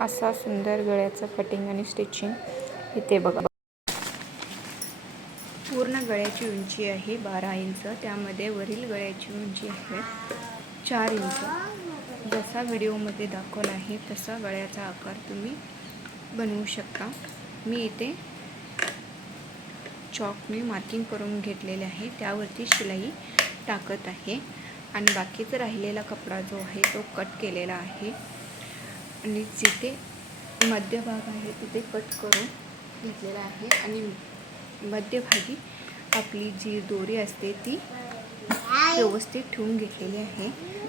असा सुंदर गळ्याचं कटिंग आणि स्टिचिंग इथे बघा। पूर्ण गळ्याची उंची आहे 12 इंच, त्यामध्ये वरील गळ्याची उंची आहे 4 इंच। जसा व्हिडिओमध्ये दाखवला आहे तसा गळ्याचा आकार तुम्ही बनवू शकता। मी इथे चॉकने मार्किंग करून घेतलेले आहे, त्यावरती शिलाई टाकत आहे आणि बाकीचा राहिलेला कपडा जो आहे तो कट केलेला आहे आणि जिथे मध्यभाग आहे तिथे कट करून घेतलेला आहे आणि मध्यभागी आपली जी दोरी असते ती व्यवस्थित ठेवून घेतलेली आहे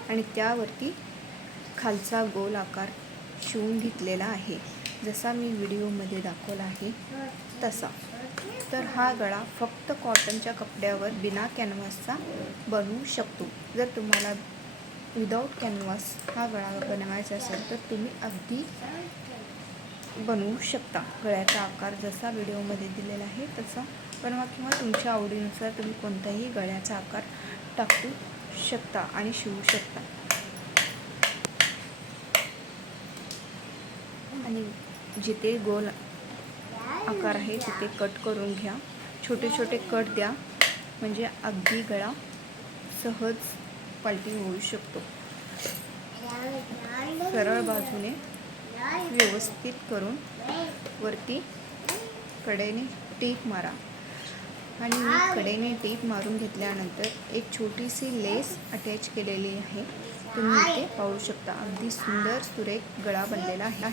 आणि त्यावरती खालचा गोल आकार शिवून घेतलेला आहे, जसा मी व्हिडिओमध्ये दाखवला आहे तसा। तर हा गळा फक्त कॉटनच्या कपड्यावर बिना कॅनव्हासचा बनवू शकतो। जर तुम्हाला विदाऊट कॅनव्हास हा गळा बनवायचा असेल तर तुम्ही अगदी बनवू शकता। गळ्याचा आकार जसा व्हिडिओमध्ये दिलेला आहे तसा बनवा किंवा तुमच्या आवडीनुसार तुम्ही कोणताही गळ्याचा आकार टाकू शकता आणि शिवू शकता। आणि जिथे गोल आकार आहे तिथे कट करून घ्या, छोटे छोटे कट द्या, म्हणजे अगदी गळा सहज पलटी होऊ शकतो। सरळ बाजूने व्यवस्थित करून वरती कडेने टीप मारा आणि मी कडेने टीप मारून घेतल्यानंतर एक छोटीशी लेस अटॅच केलेली आहे, तुम्ही इथे पाहू शकता। अगदी सुंदर सुरेख गळा बनलेला आहे।